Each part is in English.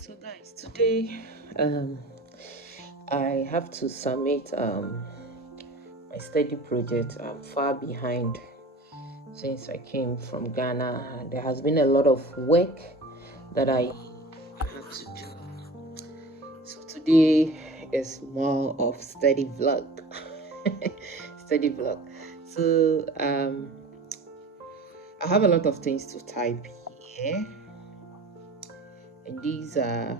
So guys, today um, I have to submit my study project. I'm far behind since I came from Ghana. There has been a lot of work that I have to do. So today is more of study vlog. Study vlog. So I have a lot of things to type here, and these are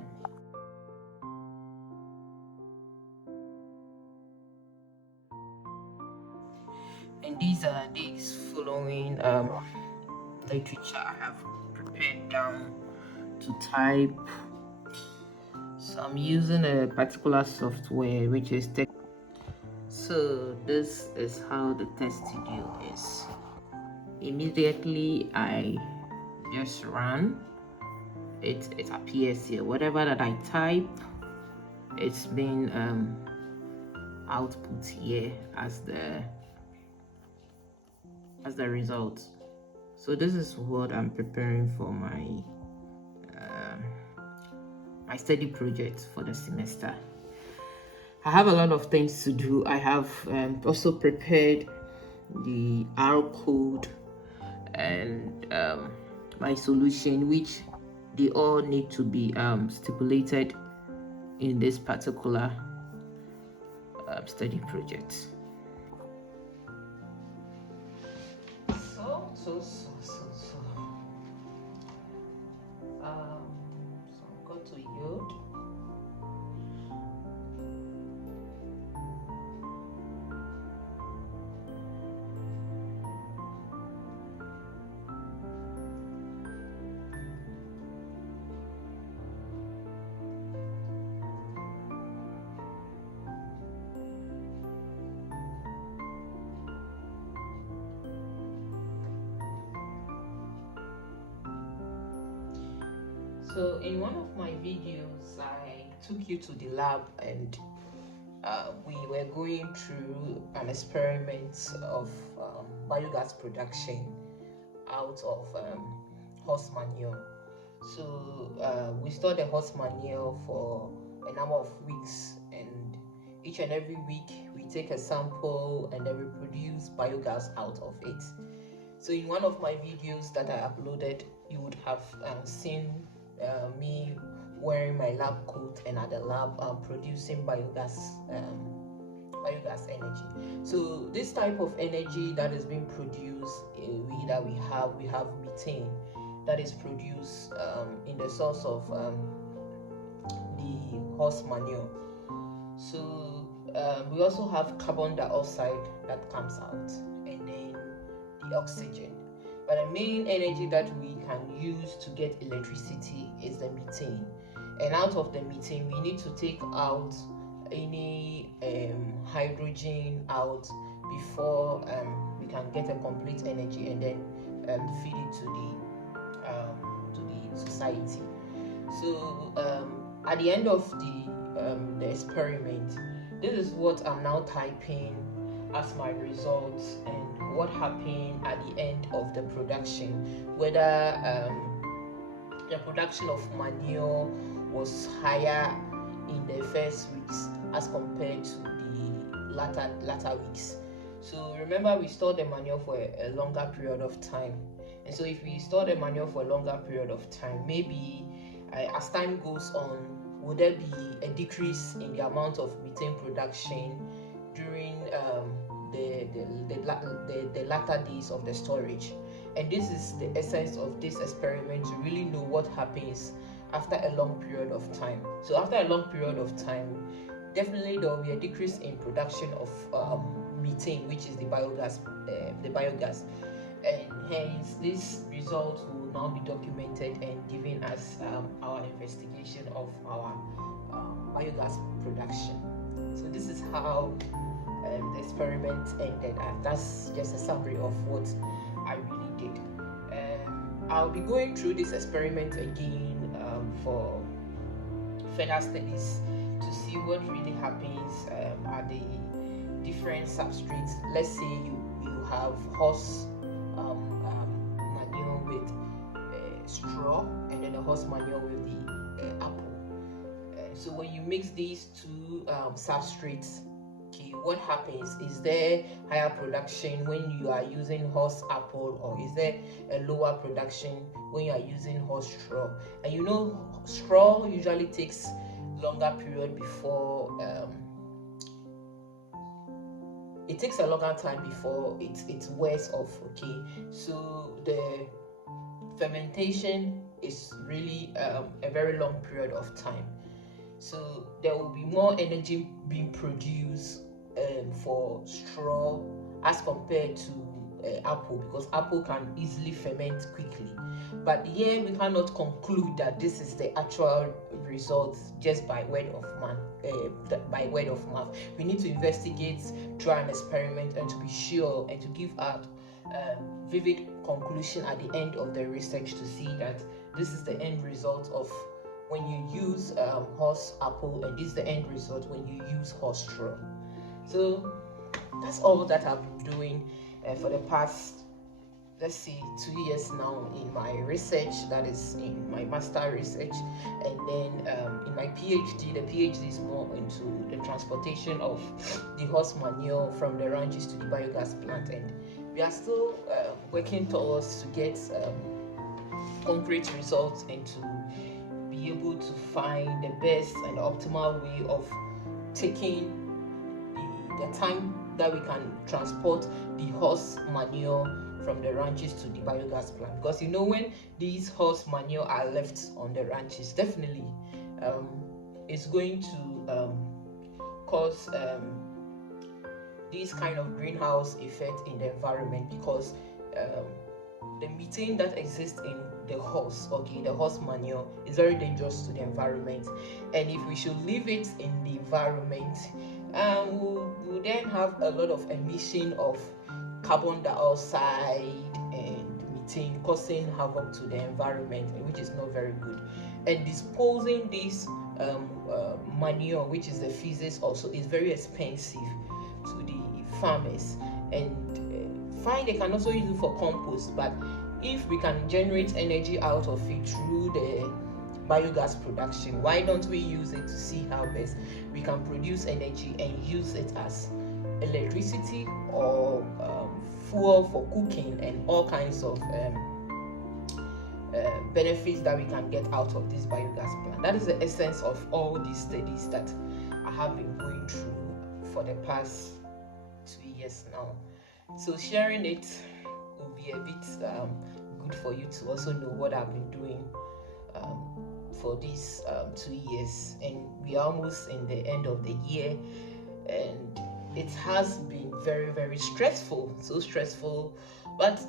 these following literature I have prepared down to type. So I'm using a particular software which is text. So this is how the test studio is. Immediately I just run it appears here. Whatever that I type, it's been output here as the result. So this is what I'm preparing for my study project for the semester. I have a lot of things to do. I have also prepared the R code and my solution, which they all need to be stipulated in this particular study project. So I'm going to yield. So in one of my videos, I took you to the lab and we were going through an experiment of biogas production out of horse manure. So we stored the horse manure for a number of weeks, and each and every week we take a sample and then we produce biogas out of it. So in one of my videos that I uploaded, you would have seen me wearing my lab coat and at the lab producing biogas energy. So this type of energy that is being produced, we have methane that is produced in the source of the horse manure. So we also have carbon dioxide that comes out, and then the oxygen. But the main energy that we can use to get electricity is the methane. And out of the methane, we need to take out any hydrogen out before we can get a complete energy and then feed it to the society. So at the end of the experiment, this is what I'm now typing as my results and what happened at the end of the production, whether the production of manure was higher in the first weeks as compared to the latter weeks. So remember, we stored the manure for a longer period of time, and so if we store the manure for a longer period of time, maybe as time goes on, would there be a decrease in the amount of methane production during the latter days of the storage? And this is the essence of this experiment, to really know what happens after a long period of time. So after a long period of time, definitely there will be a decrease in production of methane, which is the biogas, and hence this result will now be documented and given as our investigation of our biogas production. So this is how the experiment ended, and that's just a summary of what I really did. I'll be going through this experiment again for further studies to see what really happens at the different substrates. Let's say you have horse manure with straw, and then the horse manure with the apple. So when you mix these two substrates, okay, what happens? Is there higher production when you are using horse apple, or is there a lower production when you are using horse straw? And you know, straw usually takes longer period before it takes a longer time before it wears off. Okay, so the fermentation is really a very long period of time. So there will be more energy being produced for straw as compared to apple, because apple can easily ferment quickly. But here we cannot conclude that this is the actual result just by word of mouth. We need to investigate, try an experiment, and to be sure and to give out vivid conclusion at the end of the research to see that this is the end result of when you use horse apple, and this is the end result when you use horse straw. So that's all that I've been doing for the past, let's see, 2 years now in my research, that is in my master research. And then in my PhD, the PhD is more into the transportation of the horse manure from the ranches to the biogas plant, and we are still working towards to get concrete results and to be able to find the best and optimal way of taking the time that we can transport the horse manure from the ranches to the biogas plant. Because you know, when these horse manure are left on the ranches, definitely it's going to cause this kind of greenhouse effect in the environment, because the methane that exists in the horse manure is very dangerous to the environment. And if we should leave it in the environment, we'll then have a lot of emission of carbon dioxide and methane, causing havoc to the environment, which is not very good. And disposing this manure, which is the feces also, is very expensive to the farmers. And fine, they can also use it for compost, but if we can generate energy out of it through the biogas production, why don't we use it to see how best we can produce energy and use it as electricity or fuel for cooking and all kinds of benefits that we can get out of this biogas plant. That is the essence of all these studies that I have been going through for the past 2 years now. So sharing it will be a bit good for you to also know what I've been doing for these 2 years. And we are almost in the end of the year, and it has been very, very stressful, so stressful, but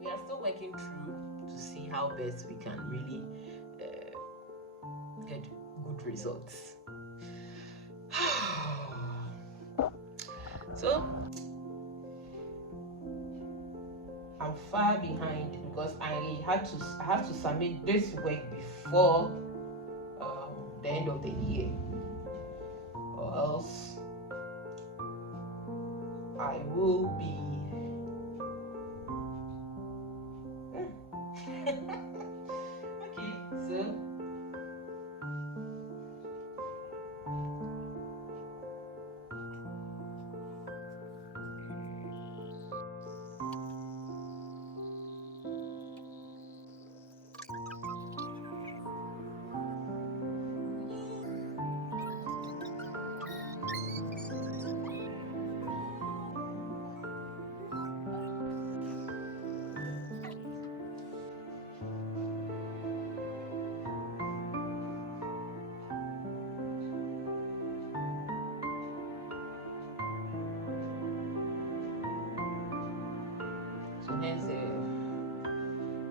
we are still working through to see how best we can really get good results. So I'm far behind because I have to submit this work before the end of the year, or else I will be okay. So hence the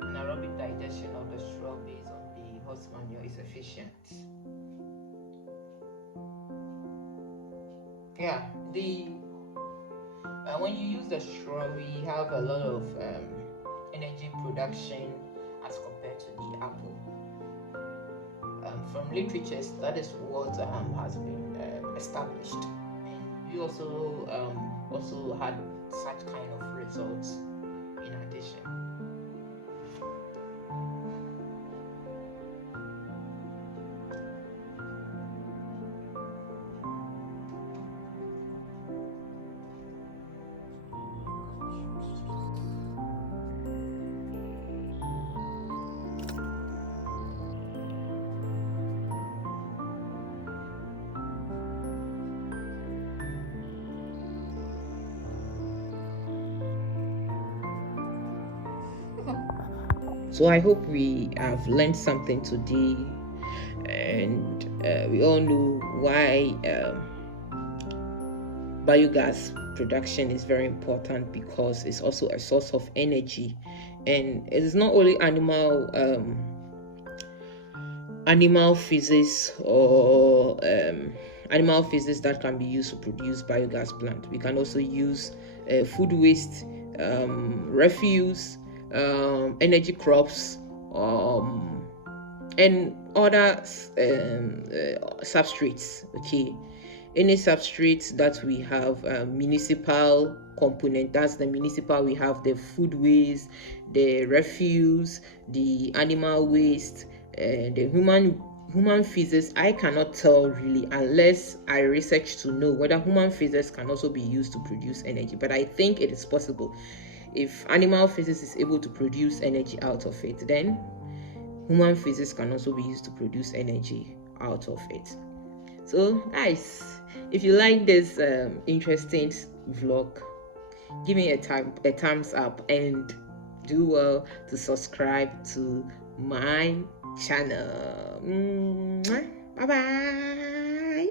anaerobic digestion of the straw based on the horse manure is efficient. Yeah, the when you use the straw, we have a lot of energy production as compared to the apple. From literatures, that is what has been established. We also had such kind of results in addition. So I hope we have learned something today, and we all know why biogas production is very important, because it's also a source of energy, and it's not only animal physics or animal physics that can be used to produce biogas plant. We can also use food waste, refuse, energy crops, and other substrates. Okay, any substrates that we have, municipal component, that's the municipal, we have the food waste, the refuse, the animal waste, the human feces. I cannot tell really unless I research to know whether human feces can also be used to produce energy, but I think it is possible. If animal feces is able to produce energy out of it, then human feces can also be used to produce energy out of it. So guys, if you like this interesting vlog, give me a thumbs up, and do well to subscribe to my channel. Bye bye.